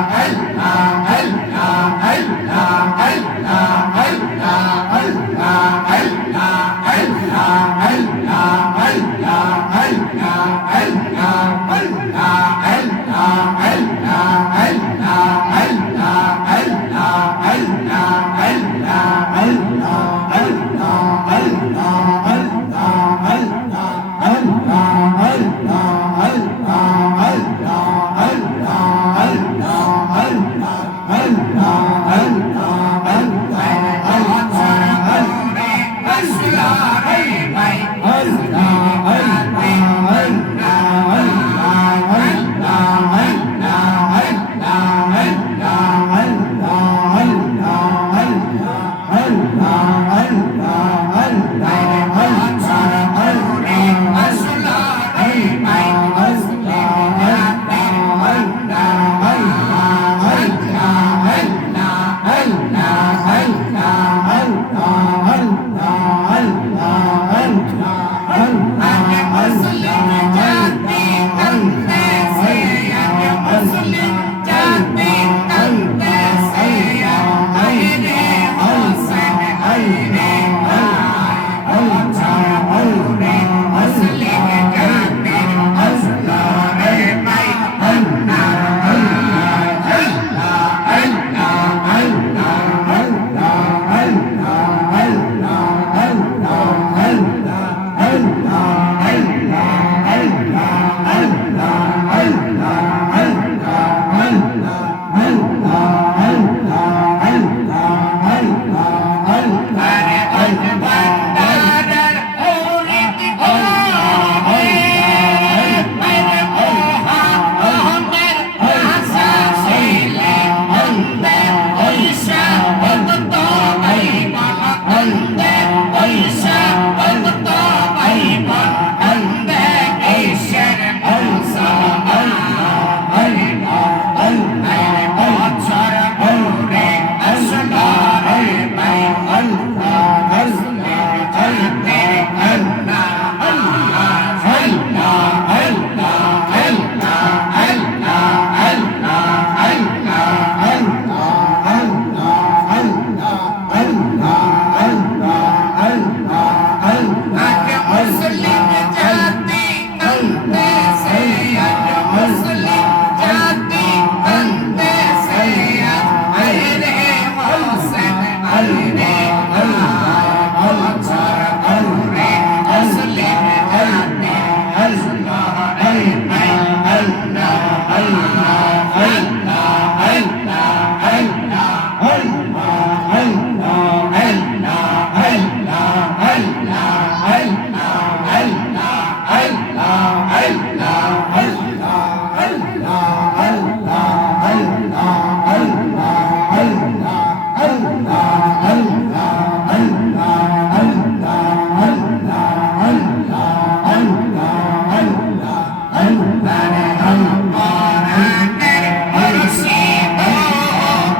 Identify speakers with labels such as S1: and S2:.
S1: I